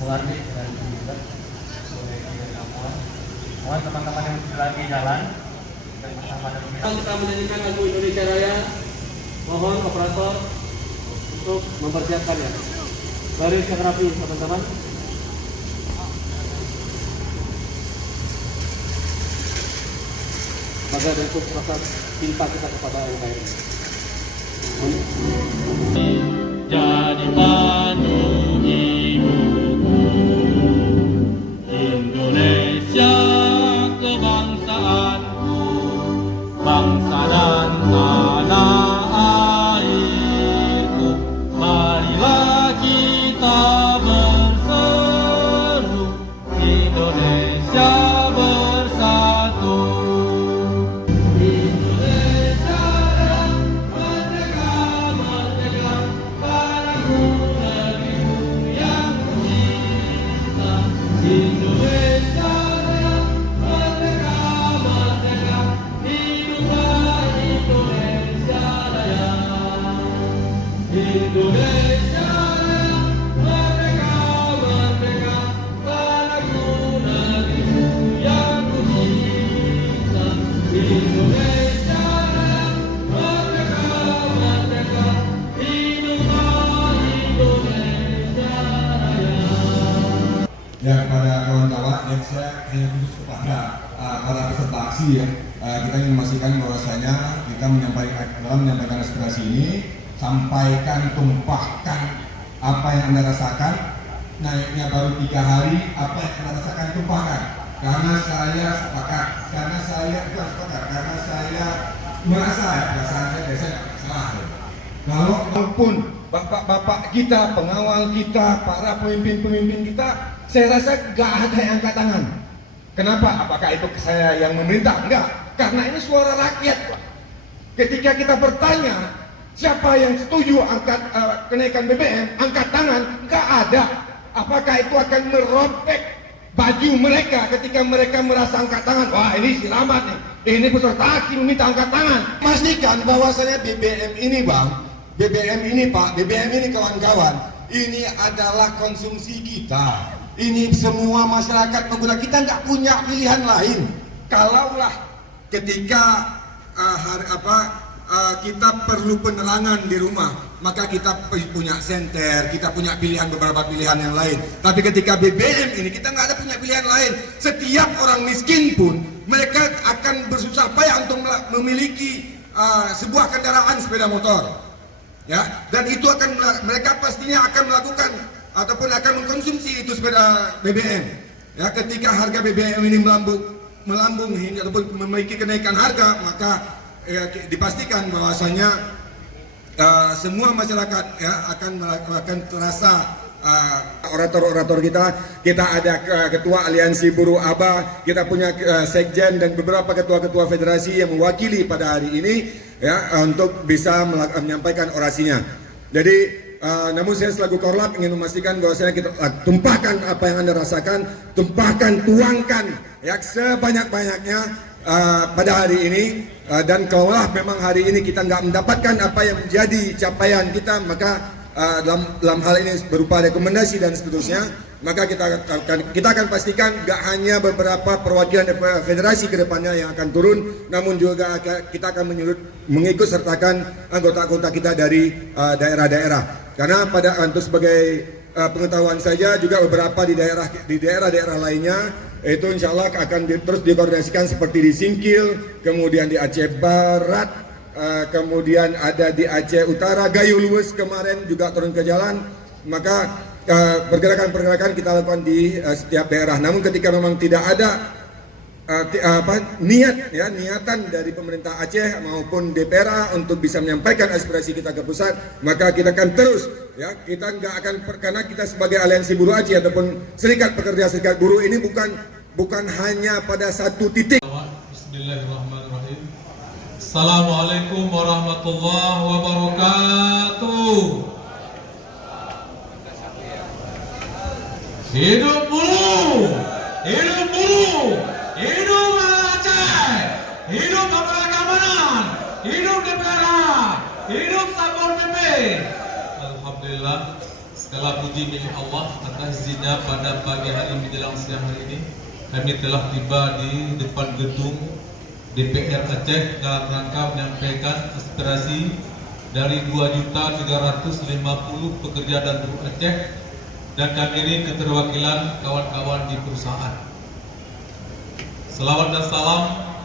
Wardi dan juga mohon teman-teman yang lagi jalan dan bersama dengan Kita menyanyikan lagu Indonesia Raya. Mohon operator untuk mempersiapkannya. Baris yang rapi, teman-teman. Sebagai bentuk rasa cinta kita kepada NKRI. Jadi pandu ibuku, Indonesia kebangsaanku, bangsa dan tanah airku. Marilah kita berseru, Indonesia bersatu. Indonesia merdeka, merdeka, padaku negeriku yang kucinta. Indonesia merdeka, merdeka, hiduplah Indonesia Raya. Indonesia merdeka, merdeka, padaku negeriku yang kucinta. Indonesia merdeka, merdeka, hiduplah Indonesia Raya. Ya, kepada kawan-kawan, yang saya hanya khusus kepada para peserta aksi ya, kita ingin memastikan bahwasanya kita dalam menyampaikan aspirasi ini, sampaikan, tumpahkan apa yang Anda rasakan. Naiknya baru 3 hari, apa yang Anda rasakan tumpahkan. Karena saya sepakat, karena saya merasa ya, perasaan saya biasanya nggak salah. Kalau maupun bapak-bapak kita, pengawal kita, para pemimpin-pemimpin kita, saya rasa nggak ada yang angkat tangan. Kenapa? Apakah itu saya yang memerintah? Enggak, karena ini suara rakyat, Pak. Ketika kita bertanya siapa yang setuju kenaikan BBM, angkat tangan, nggak ada. Apakah itu akan merobek baju mereka ketika mereka merasa angkat tangan? Wah, ini selamat nih, ini peserta aksi meminta angkat tangan. Pastikan bahwasanya BBM ini, Bang, BBM ini, Pak, BBM ini, kawan-kawan, ini adalah konsumsi kita. Ini semua masyarakat pengguna, kita nggak punya pilihan lain. Kalaulah ketika kita perlu penerangan di rumah, maka kita punya senter, kita punya beberapa pilihan yang lain. Tapi ketika BBM ini kita nggak ada punya pilihan lain. Setiap orang miskin pun mereka akan bersusah payah untuk memiliki sebuah kendaraan sepeda motor, ya. Dan itu mereka pastinya akan melakukan ataupun akan mengkonsumsi itu sepeda BBM. Ya, ketika harga BBM ini melambung hingga ataupun memiliki kenaikan harga, maka dipastikan bahwasanya semua masyarakat ya akan terasa. Orator-orator kita ada ketua aliansi buruh ABA, kita punya sekjen dan beberapa ketua-ketua federasi yang mewakili pada hari ini ya untuk bisa menyampaikan orasinya. Jadi namun saya selaku Korlap ingin memastikan bahwasanya kita tumpahkan apa yang Anda rasakan, tumpahkan, tuangkan ya sebanyak-banyaknya pada hari ini. Dan kalaulah memang hari ini kita nggak mendapatkan apa yang menjadi capaian kita, maka dalam hal ini berupa rekomendasi dan seterusnya, maka kita akan pastikan nggak hanya beberapa perwakilan federasi ke depannya yang akan turun, namun juga kita akan mengikut sertakan anggota-anggota kita dari daerah-daerah. Karena untuk sebagai pengetahuan saja juga beberapa di daerah-daerah lainnya itu insya Allah akan terus dikoordinasikan seperti di Singkil, kemudian di Aceh Barat, kemudian ada di Aceh Utara, Gayo Luwes kemarin juga turun ke jalan. Maka pergerakan-pergerakan kita lakukan di setiap daerah. Namun ketika memang tidak ada niatan dari pemerintah Aceh maupun DPRA untuk bisa menyampaikan aspirasi kita ke pusat, maka kita akan terus ya, kita nggak akan, karena kita sebagai aliansi buruh Aceh ataupun serikat pekerja serikat buruh ini bukan hanya pada satu titik. Bismillahirrahmanirrahim. Assalamualaikum warahmatullahi wabarakatuh. Hidup buruh, hidup buruh, hidup Aceh, hidup aparat keamanan, hidup DPRA, hidup Satpol PP. Alhamdulillah, Segala puji milik Allah atas izinnya pada pagi hari menjelang siang hari ini kami telah tiba di depan gedung DPR Aceh dalam rangka menyampaikan aspirasi dari 2.350 pekerja dan buruh Aceh dan kami ini keterwakilan kawan-kawan di perusahaan. Selawat dan salam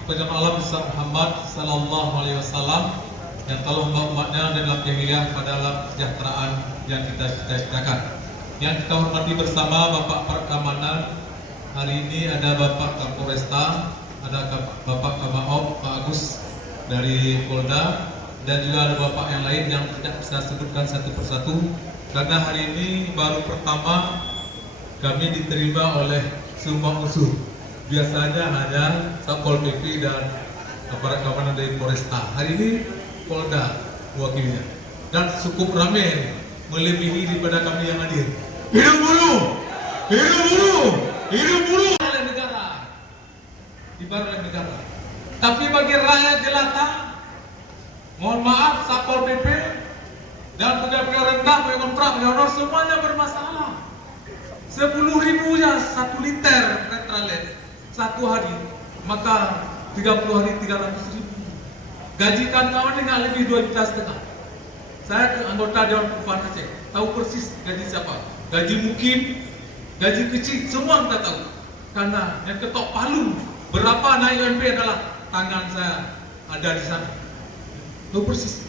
kepada Allah Muhammad Sallallahu Alaihi Wasallam yang telah membawa umatnya dalam kehiliyah pada dalam kesejahteraan yang kita cita-citakan. Yang kita hormati bersama Bapak Perkamanan, hari ini ada Bapak Kapolresta, ada Bapak Kabaop, Pak Agus dari Polda, dan juga ada Bapak yang lain yang tidak bisa sebutkan satu persatu karena hari ini baru pertama kami diterima oleh semua unsur. Biasanya hanya Satpol PP dan aparat keamanan dari Polresta. Hari ini Polda wakilnya dan cukup ramai, melebihi daripada kami yang hadir. Hidup buruh! Hidup buruh! Hidup buruh! Oleh negara, dibayar oleh negara. Tapi bagi rakyat jelata, mohon maaf, Satpol PP dan pegawai rendah, pegawai kontrak, pegawai honor semuanya bermasalah. 10.000 ya 1 liter petroled satu hari, maka 30 hari 300.000. Gaji kawan-kawan dengan lebih 2,5 juta. Saya anggota Dewan Pengupahan Aceh, tahu persis gaji siapa. Gaji mungkin, gaji kecil, semua kita tahu. Karena yang ketok palu berapa naik UMP adalah tangan saya ada di sana. Tahu persis.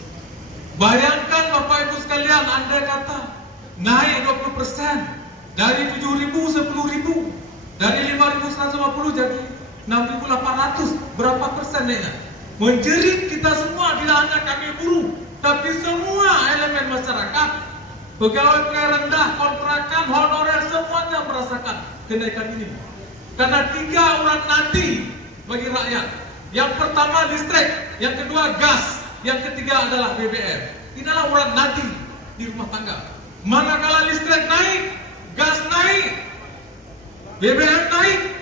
Bayangkan Bapak Ibu sekalian, andai kata naik 20% dari 7.000 10.000, dari 5.150 jadi 6.800, berapa persen naiknya? Menjerit kita semua, tidak hanya kami buruh, tapi semua elemen masyarakat, pegawai rendah, kontrakan, honorer, semuanya merasakan kenaikan ini. Karena 3 urat nadi bagi rakyat. Yang pertama listrik, yang kedua gas, yang ketiga adalah BBM. Inilah urat nadi di rumah tangga. Manakala listrik naik, gas naik, BBM naik,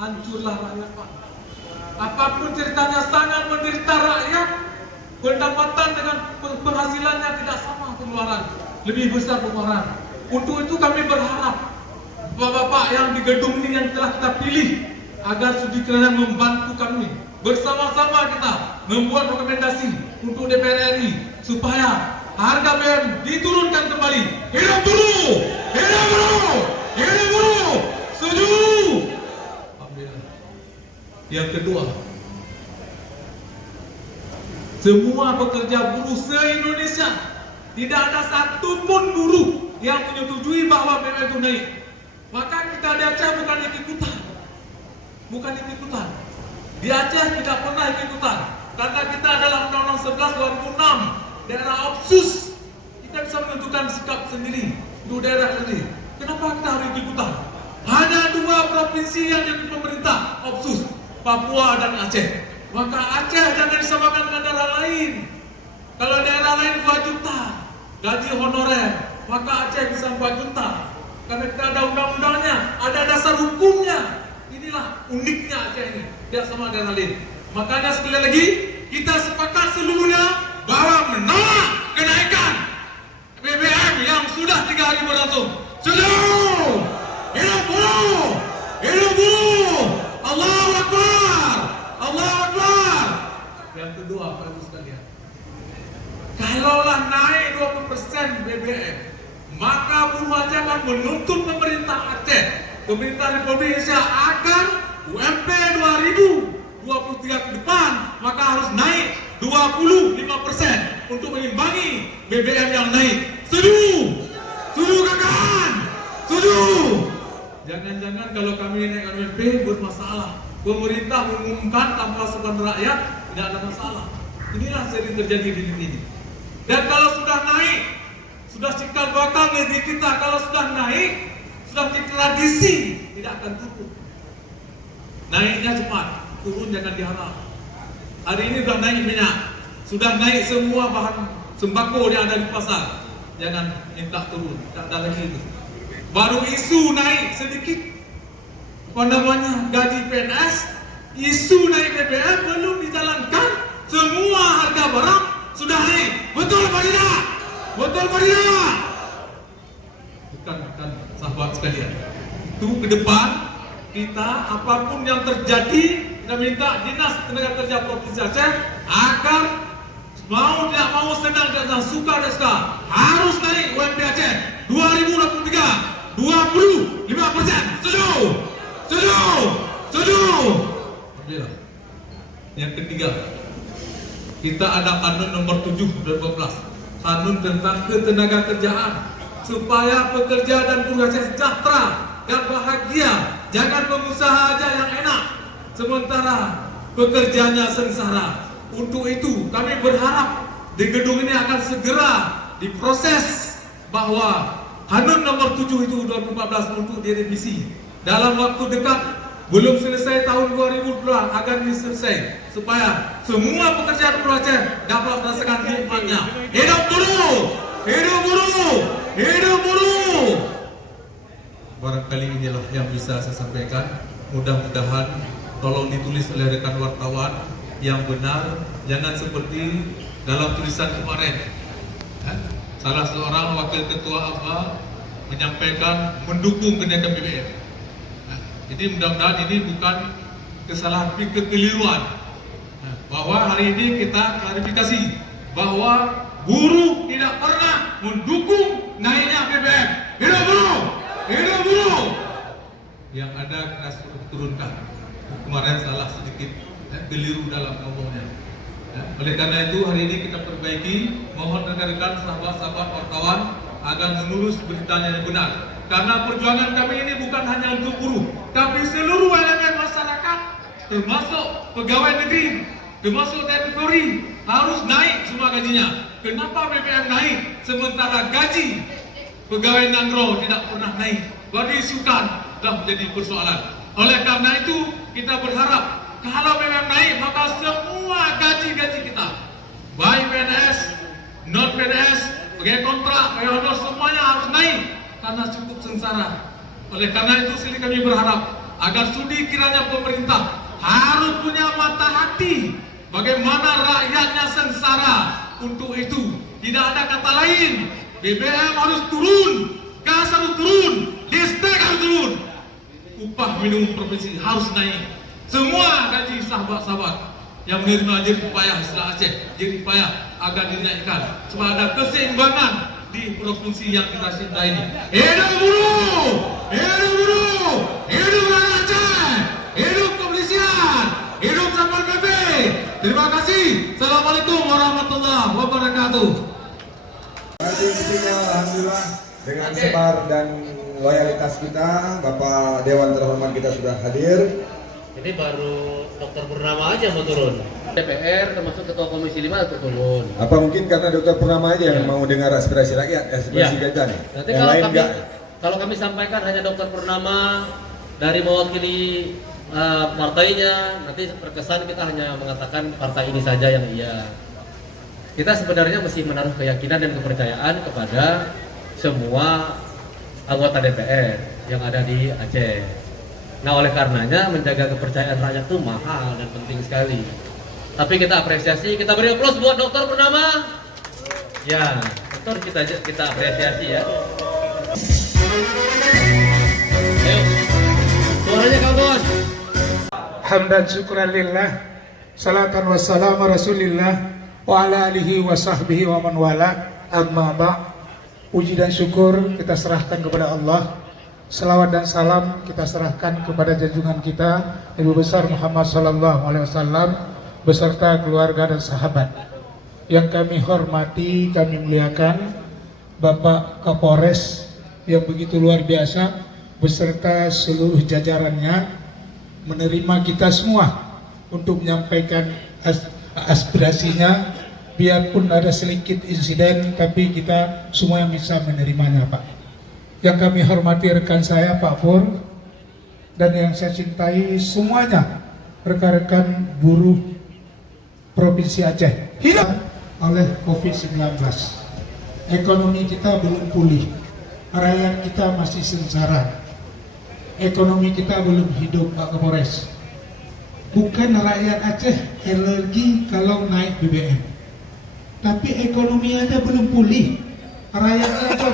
hancurlah rakyat, Pak. Apapun ceritanya sangat menderita rakyat. Pendapatan dengan penghasilannya tidak sama, pengeluaran lebih besar pengeluaran. Untuk itu kami berharap Bapak-bapak yang di gedung ini yang telah kita pilih agar sudi kiranya membantu kami bersama-sama kita membuat rekomendasi untuk DPR RI supaya harga BBM diturunkan kembali. Hidup buruh! Hidup buruh! Hidup buruh! Setuju! Alhamdulillah. Yang kedua, semua pekerja buruh se-Indonesia tidak ada satupun buruh yang menyetujui bahwa BBM itu naik. Maka kita di Aceh bukan ikut-ikutan. Bukan ikut-ikutan. Di Aceh tidak pernah ikut-ikutan. Karena kita adalah Undang-Undang 11 2006, daerah opsus. Kita bisa menentukan sikap sendiri untuk daerah sendiri. Kenapa kita harus ikut-ikutan? Hanya 2 provinsi yang jadi pemerintah opsus, Papua dan Aceh. Maka Aceh jangan disamakan dengan daerah lain. Kalau daerah lain 2 juta gaji honorer, maka Aceh bisa 4 juta. Karena kita ada undang-undangnya, ada dasar hukumnya. Inilah uniknya Aceh ini, tidak sama daerah lain. Makanya sekali lagi kita sepakat seluruhnya bahwa menolak kenaikan BBM yang sudah 3 hari berlangsung. Setuju! Hidup buruh! Hidup buruh! Allahu Akbar! Allahu Akbar! Yang kedua, Bapak Ibu sekalian, kalaulah naik 20% BBM, maka buruh Aceh akan menuntut pemerintah Aceh, pemerintah Republik Indonesia agar UMP 2023 ke depan maka harus naik 25% untuk mengimbangi BBM yang naik. Setuju! Setuju kawan! Setuju! Jangan-jangan kalau kami naikkan UMP bermasalah, pemerintah mengumumkan tanpa seruan rakyat tidak ada masalah. Inilah sering terjadi di negeri ini. Dan kalau sudah naik, sudah cikal bakal negeri kita, kalau sudah naik, sudah menjadi tradisi, tidak akan turun. Naiknya cepat, turun jangan diharap. Hari ini sudah naik minyak, sudah naik semua bahan sembako yang ada di pasar. Jangan minta turun, tidak ada lagi itu. Baru isu naik sedikit, apa namanya, gaji PNS, isu naik BBM belum dijalankan, semua harga barang sudah naik. Betul Pak Dina? Betul Pak Dina? rekan-rekan sahabat sekalian. Itu ke depan kita apapun yang terjadi, kita minta Dinas Tenaga Kerja Provinsi Aceh agar mau tidak mau, senang dan suka dan suka harus naik UMP Aceh 2023 25%. Setuju? Setuju? Setuju? Alhamdulillah. Yang ketiga, kita ada Kanun nomor 7 2012, Kanun tentang ketenaga kerjaan, supaya pekerja dan buruh Aceh sejahtera dan bahagia. Jangan pengusaha aja yang enak, sementara pekerjanya sengsara. Untuk itu kami berharap di gedung ini akan segera diproses bahwa Kanun nomor 7 itu 2014 untuk direvisi dalam waktu dekat. Belum selesai tahun 2020 agar diselesai supaya semua pekerja buruh Aceh dapat merasakan nikmatnya. Hidup buruh! Hidup buruh! Hidup buruh! Barangkali inilah yang bisa saya sampaikan. Mudah-mudahan tolong ditulis oleh rekan wartawan yang benar, jangan seperti dalam tulisan kemarin. Salah seorang wakil ketua ABA menyampaikan mendukung kenaikan BBM. Jadi mudah-mudahan ini bukan kesalahan, tapi kekeliruan. Bahwa hari ini kita klarifikasi bahwa buruh tidak pernah mendukung naiknya BBM. Hidup buruh! Hidup buruh! Yang ada kita turunkan. Kemarin salah sedikit, keliru dalam ngomongnya. Oleh karena itu hari ini kita perbaiki. Mohon rekan-rekan sahabat-sahabat wartawan agar menulis beritanya yang benar. Karena perjuangan kami ini bukan hanya untuk buruh, tapi seluruh elemen masyarakat, termasuk pegawai negeri, termasuk TNI Polri, harus naik semua gajinya. Kenapa BBM naik sementara gaji pegawai Nangro tidak pernah naik? Isukan telah menjadi persoalan. Oleh karena itu kita berharap kalau BBM naik maka semua gaji-gaji kita, baik PNS, non PNS, pegawai kontrak, pegawai honor, semuanya harus naik. Karena cukup sengsara. Oleh karena itu sini kami berharap agar sudi kiranya pemerintah harus punya mata hati bagaimana rakyatnya sengsara. Untuk itu tidak ada kata lain, BBM harus turun, gas harus turun, listrik harus turun, upah minimum provinsi harus naik. Semua gaji sahabat-sahabat yang menerima jerih payah istilah Aceh, jerih payah agar dinaikkan supaya ada keseimbangan di provinsi yang kita cinta ini. Hidup buruh! Hidup buruh! Hidup rakyat Aceh! Hidup kepolisian! Hidup Satpol PP! Terima kasih. Assalamualaikum warahmatullahi wabarakatuh. Intinya alhamdulillah dengan sebar dan loyalitas kita, Bapak Dewan terhormat kita sudah hadir. Ini baru Dokter Purnama aja mau turun. DPR termasuk Ketua Komisi 5 untuk turun. Apa mungkin karena Dokter Purnama aja yang mau dengar aspirasi rakyat, aspirasi kita nih? Nanti yang lain enggak? Kalau kami sampaikan hanya Dokter Purnama dari mewakili partainya, nanti terkesan kita hanya mengatakan partai ini saja yang iya. Kita sebenarnya mesti menaruh keyakinan dan kepercayaan kepada semua anggota DPR yang ada di Aceh. Nah, oleh karenanya menjaga kepercayaan rakyat itu mahal dan penting sekali. Tapi kita apresiasi, kita beri aplaus buat Dokter Purnama. Ya, dokter kita apresiasi ya. Ayo, suaranya Kang Bos. Hamdan syukran lillah, salatan wassalamu rasulillah wa ala alihi wa sahbihi wa man wala, amma ba'. Puji dan syukur kita serahkan kepada Allah. Salawat dan salam kita serahkan kepada junjungan kita Ibu besar Muhammad sallallahu alaihi wasallam beserta keluarga dan sahabat. Yang kami hormati, kami muliakan Bapak Kapolres yang begitu luar biasa beserta seluruh jajarannya menerima kita semua untuk menyampaikan aspirasinya, biarpun ada sedikit insiden tapi kita semua yang bisa menerimanya, Pak. Yang kami hormati rekan saya Pak Pur dan yang saya cintai semuanya rekan-rekan buruh Provinsi Aceh hilang oleh COVID-19. Ekonomi kita belum pulih, rakyat kita masih sengsara, ekonomi kita belum hidup Pak Kapolres. Bukan rakyat Aceh alergi kalau naik BBM, tapi ekonomi aja belum pulih, rakyat aja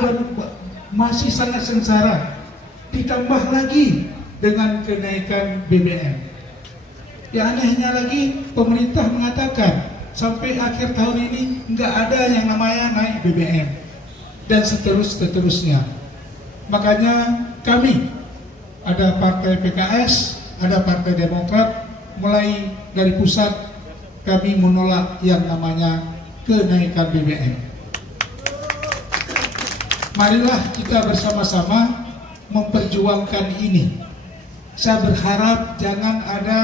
masih sangat sengsara, ditambah lagi dengan kenaikan BBM. Yang anehnya lagi, pemerintah mengatakan sampai akhir tahun ini nggak ada yang namanya naik BBM dan seterusnya. Makanya kami, ada partai PKS, ada partai Demokrat, mulai dari pusat kami menolak yang namanya kenaikan BBM. Marilah kita bersama-sama memperjuangkan ini. Saya berharap jangan ada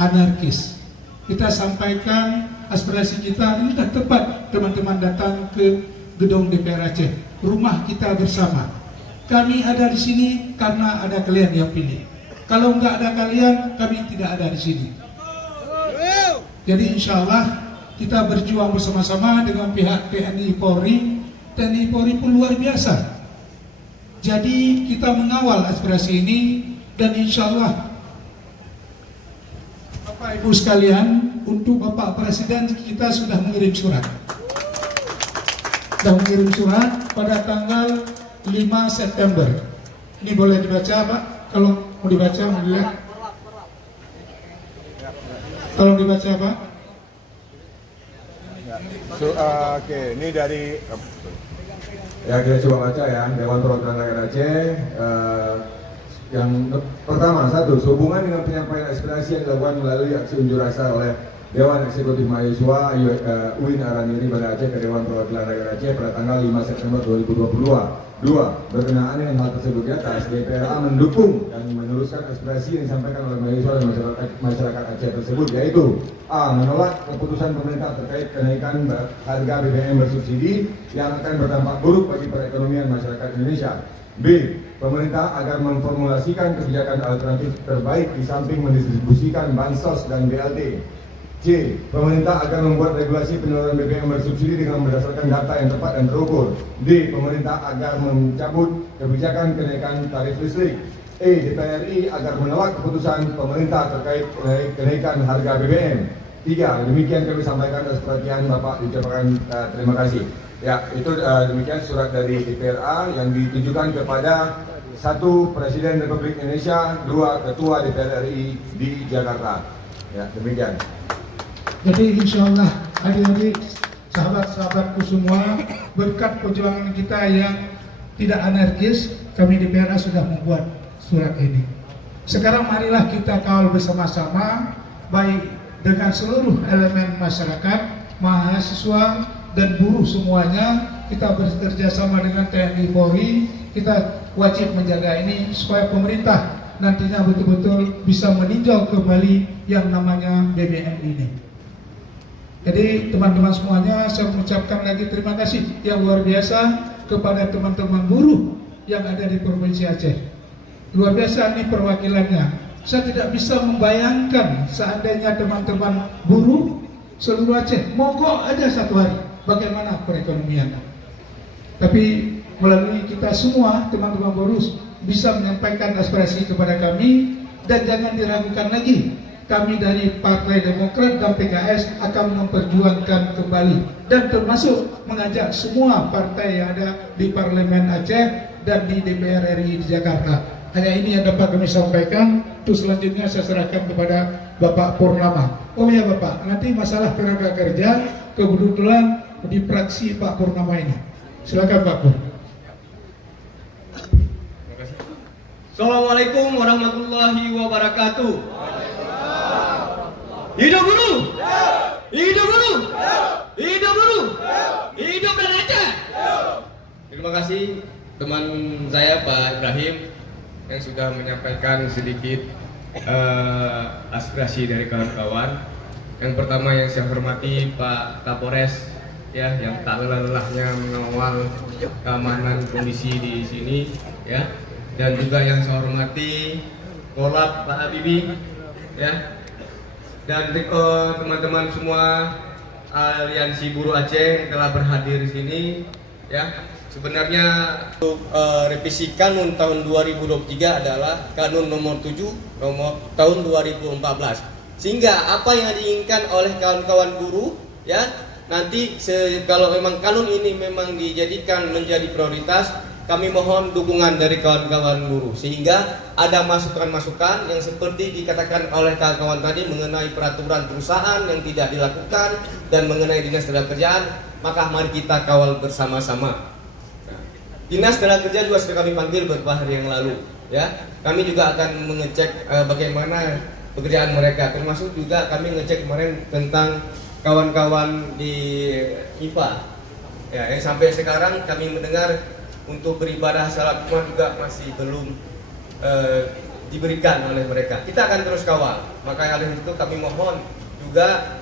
anarkis. Kita sampaikan aspirasi kita, ini sudah tepat teman-teman datang ke gedung DPR Aceh, rumah kita bersama. Kami ada di sini karena ada kalian yang pilih. Kalau nggak ada kalian, kami tidak ada di sini. Jadi insya Allah kita berjuang bersama-sama dengan pihak TNI Polri. TNI Polri pun luar biasa. Jadi kita mengawal aspirasi ini dan insya Allah Bapak Ibu sekalian, untuk Bapak Presiden kita sudah mengirim surat. Sudah mengirim surat pada tanggal 5 September. Ini boleh dibaca Pak? Kalau mau dibaca, mau dilihat. Tolong dibaca Pak. Oke, ini dari ya kita coba baca ya, Dewan Perwakilan Rakyat Aceh. Yang pertama, satu, sehubungan dengan penyampaian aspirasi yang dilakukan melalui aksi unjuk rasa oleh Dewan Eksekutif Mahasiswa UIN Araniri Banda Aceh ke Dewan Perwakilan Rakyat Aceh pada tanggal 5 September 2022. 2. Berkenaan dengan hal tersebut di atas, DPRA mendukung dan meneruskan aspirasi yang disampaikan oleh mahasiswa dan masyarakat Aceh tersebut, yaitu A. Menolak keputusan pemerintah terkait kenaikan harga BBM bersubsidi yang akan berdampak buruk bagi perekonomian masyarakat Indonesia. B. Pemerintah agar memformulasikan kebijakan alternatif terbaik di samping mendistribusikan bansos dan BLT. C. Pemerintah akan membuat regulasi penyaluran BBM bersubsidi dengan berdasarkan data yang tepat dan terukur. D. Pemerintah agar mencabut kebijakan kenaikan tarif listrik. E. DPR RI agar menolak keputusan pemerintah terkait kenaikan harga BBM. 3. Demikian kami sampaikan atas perhatian Bapak, diucapkan terima kasih. Ya, itu demikian surat dari DPRA yang ditujukan kepada 1. Presiden Republik Indonesia, 2. Ketua DPR RI di Jakarta. Ya, demikian. Jadi insya Allah adik-adik, sahabat-sahabatku semua, berkat perjuangan kita yang tidak anarkis, kami di DPRA sudah membuat surat ini. Sekarang marilah kita kawal bersama-sama, baik dengan seluruh elemen masyarakat, mahasiswa, dan buruh semuanya. Kita bekerja sama dengan TNI Polri, kita wajib menjaga ini supaya pemerintah nantinya betul-betul bisa meninjau kembali yang namanya BBM ini. Jadi teman-teman semuanya, saya mengucapkan lagi terima kasih yang luar biasa kepada teman-teman buruh yang ada di Provinsi Aceh. Luar biasa ini perwakilannya. Saya tidak bisa membayangkan seandainya teman-teman buruh seluruh Aceh mogok aja satu hari, bagaimana perekonomian. Tapi melalui kita semua teman-teman buruh bisa menyampaikan aspirasi kepada kami, dan jangan diragukan lagi, kami dari Partai Demokrat dan PKS akan memperjuangkan kembali dan termasuk mengajak semua partai yang ada di Parlemen Aceh dan di DPR RI di Jakarta. Hanya ini yang dapat kami sampaikan. Terus selanjutnya saya serahkan kepada Bapak Purnama. Oh ya Bapak, nanti masalah tenaga kerja kebetulan di fraksi Pak Purnama ini. Silakan Pak Pur. Assalamualaikum warahmatullahi wabarakatuh. Hidup buruh! Hidup buruh! Hidup buruh! Hidup dan Aceh! Terima kasih teman saya Pak Ibrahim yang sudah menyampaikan sedikit aspirasi dari kawan-kawan. Yang pertama yang saya hormati Pak Kapolres ya, yang tak lelah-lelahnya mengawal keamanan kondisi di sini ya. Dan juga yang saya hormati Kolab Pak Habibie ya, dan teman-teman semua Aliansi Buruh Aceh yang telah berhadir di sini ya. Sebenarnya untuk revisi Kanun tahun 2023 adalah Kanun nomor 7 tahun 2014, sehingga apa yang diinginkan oleh kawan-kawan buruh ya, nanti kalau memang kanun ini memang dijadikan menjadi prioritas, kami mohon dukungan dari kawan-kawan buruh sehingga ada masukan-masukan yang seperti dikatakan oleh kawan-kawan tadi mengenai peraturan perusahaan yang tidak dilakukan dan mengenai dinas tenaga kerjaan, maka mari kita kawal bersama-sama. Dinas tenaga kerja juga sudah kami panggil beberapa hari yang lalu, ya. Kami juga akan mengecek bagaimana pekerjaan mereka, termasuk juga kami ngecek kemarin tentang kawan-kawan di IPA, ya, yang sampai sekarang kami mendengar untuk beribadah salat Jumat juga masih belum diberikan oleh mereka. Kita akan terus kawal. Maka oleh itu kami mohon juga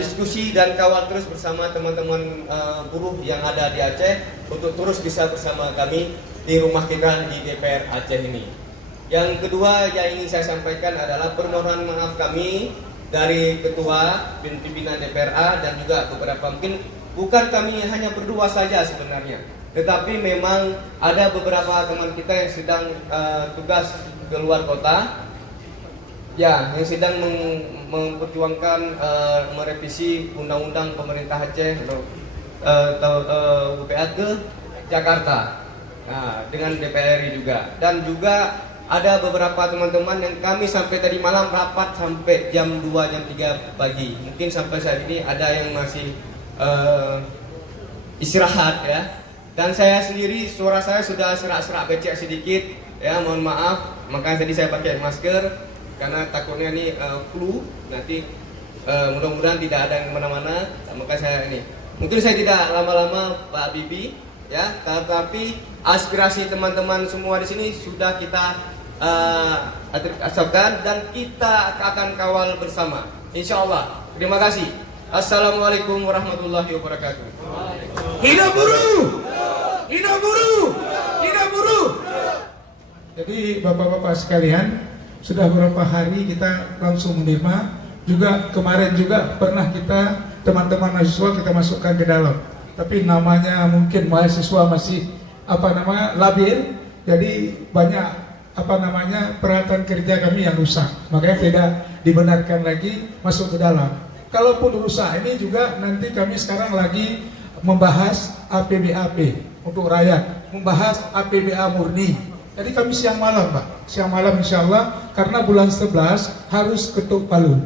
diskusi dan kawal terus bersama teman-teman buruh yang ada di Aceh untuk terus bisa bersama kami di rumah kita di DPR Aceh ini. Yang kedua yang ingin saya sampaikan adalah permohonan maaf kami dari ketua pimpinan DPRA dan juga beberapa, mungkin bukan kami hanya berdua saja sebenarnya, tetapi memang ada beberapa teman kita yang sedang tugas ke luar kota, ya, yang sedang memperjuangkan merevisi undang-undang pemerintah Aceh atau UPA ke Jakarta, nah, dengan DPRI juga, dan juga ada beberapa teman-teman yang kami sampai tadi malam rapat sampai jam 2, jam 3 pagi. Mungkin sampai saat ini ada yang masih istirahat, ya. Dan saya sendiri, suara saya sudah serak-serak becek sedikit, ya, mohon maaf. Makanya tadi saya pakai masker karena takutnya ini flu. Nanti mudah-mudahan tidak ada yang kemana-mana. Maka saya ini, mungkin saya tidak lama-lama Pak Bibi, ya. Tetapi aspirasi teman-teman semua di sini sudah kita asapkan dan kita akan kawal bersama, insya Allah. Terima kasih. Assalamualaikum warahmatullahi wabarakatuh. Hidup buruh! Hidup buruh! Hidup buruh! Jadi bapak-bapak sekalian, sudah beberapa hari kita langsung menerima. Juga kemarin juga pernah kita, teman-teman mahasiswa kita masukkan ke dalam. Tapi namanya mungkin mahasiswa masih labil, jadi banyak peralatan kerja kami yang rusak, makanya tidak dibenarkan lagi masuk ke dalam. Kalaupun rusak, ini juga nanti kami sekarang lagi membahas APBAP untuk rakyat, membahas APBA murni. Jadi kami siang malam, Pak, siang malam insya Allah, karena bulan 11 harus ketuk palu.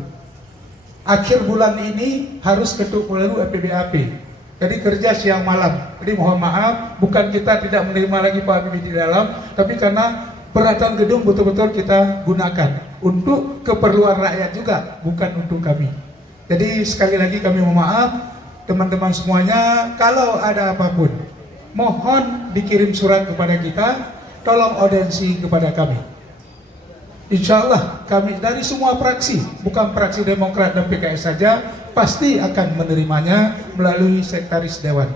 Akhir bulan ini harus ketuk palu APBAP. Jadi kerja siang malam. Jadi mohon maaf, bukan kita tidak menerima lagi Pak Habibie di dalam, tapi karena peralatan gedung betul-betul kita gunakan untuk keperluan rakyat juga, bukan untuk kami. Jadi sekali lagi kami mohon maaf teman-teman semuanya, kalau ada apapun mohon dikirim surat kepada kita, tolong audiensi kepada kami. Insya Allah kami dari semua fraksi, bukan fraksi Demokrat dan PKS saja, pasti akan menerimanya melalui sekretaris dewan.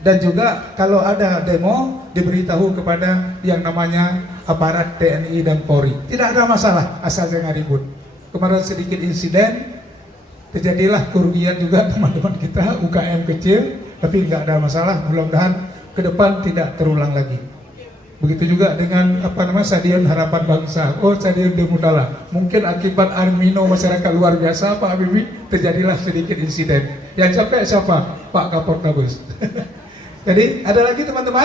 Dan juga kalau ada demo diberitahu kepada yang namanya aparat TNI dan Polri. Tidak ada masalah asal jangan ribut. Kemarin sedikit insiden, terjadilah kerugian juga teman-teman kita UKM kecil, tapi nggak ada masalah. Mudah-mudahan ke depan tidak terulang lagi. Begitu juga dengan Stadion Harapan Bangsa, Stadion Demutala. Mungkin akibat Armino masyarakat luar biasa Pak Habibie, terjadilah sedikit insiden. Yang capek siapa? Pak Kapolres. Jadi ada lagi teman-teman.